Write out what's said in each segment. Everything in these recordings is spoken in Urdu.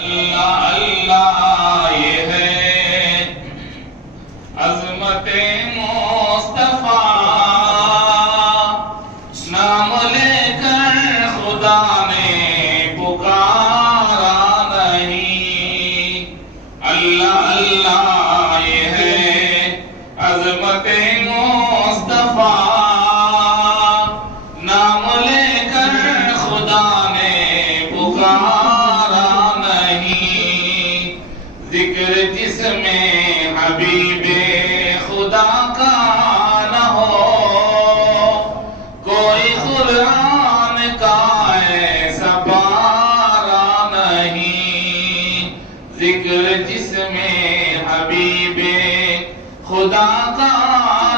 اللہ اللہ یہ ہے عظمت مصطفیٰ، نام لے کر خدا نے پکارا نہیں۔ اللہ اللہ یہ ہے عظمت مصطفیٰ، نام لے کر خدا نے پکارا نہیں۔ ذکر جس میں حبیب خدا کا نہ ہو، کوئی قرآن کا ایسا پارا نہیں۔ ذکر جس میں حبیب خدا کا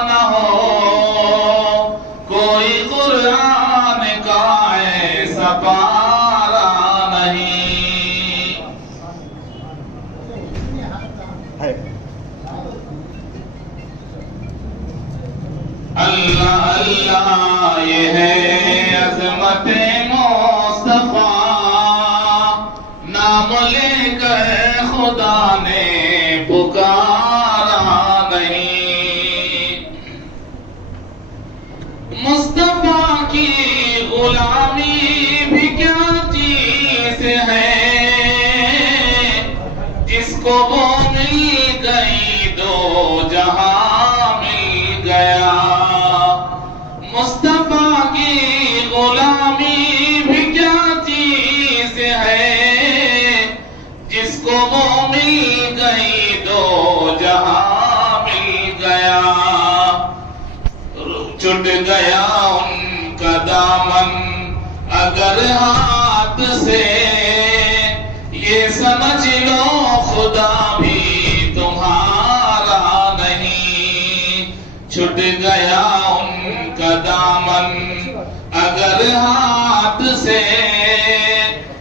نہ ہو، کوئی قرآن کا ایسا پارا نہیں۔ اللہ اللہ یہ ہے عظمت مصطفیٰ، نام لے کر خدا نے پکارا نہیں۔ مصطفیٰ کی غلامی بھی کیا چیز ہے، جس کو وہ مل گئی دو جہاں مل گیا۔ مصطفیٰ کی غلامی بھی کیا چیز ہے، جس کو وہ مل گئی دو جہاں مل گیا۔ چھٹ گیا ان کا دامن اگر ہاتھ سے، یہ سمجھ لو خدا بھی تمہارا نہیں۔ چھٹ گیا ان کا دامن اگر ہاتھ سے،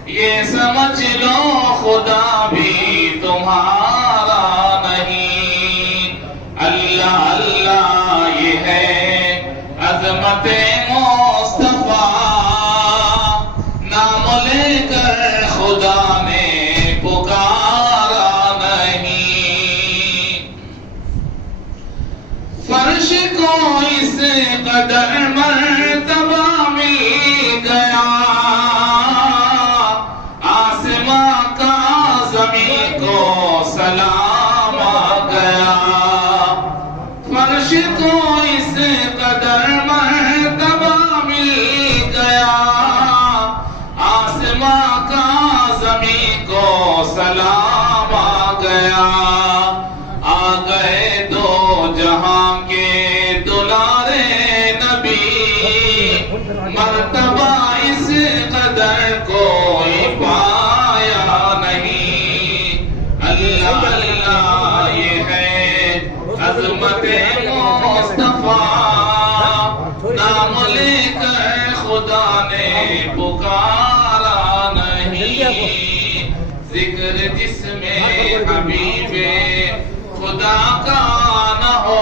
یہ سمجھ لو خدا بھی تمہارا نہیں۔ اللہ اللہ یہ ہے عظمت مصطفیٰ، نام لے کر خدا نے پکارا نہیں۔ فرش کو اس قدر مرتبہ مل گیا، آسماں کا زمین کو سلام آ گیا۔ فرش کو اس قدر مرتبہ مل گیا، آسماں کا زمین کو سلام آ گیا۔ آ گئے دو جہاں کے دلارے نبی، مرتبہ اس قدر کوئی پایا نہیں۔ اللہ اللہ یہ ہے عظمت مصطفیٰ، نام لے کر خدا نے پکارا نہیں۔ ذکر جس میں حبیب خدا کا نہ ہو،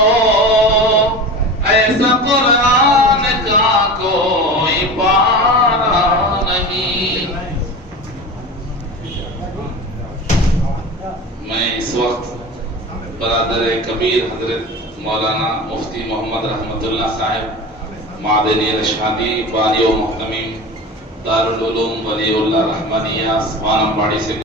ایسا قرآن کا کوئی پارا نہیں۔ میں اس وقت برادر کبیر حضرت مولانا مفتی محمد رحمت اللہ صاحب معدنی رشادی بانی و محتمیم دارالعلوم ولی اللہ رحمانیہ سوانم باڑی سے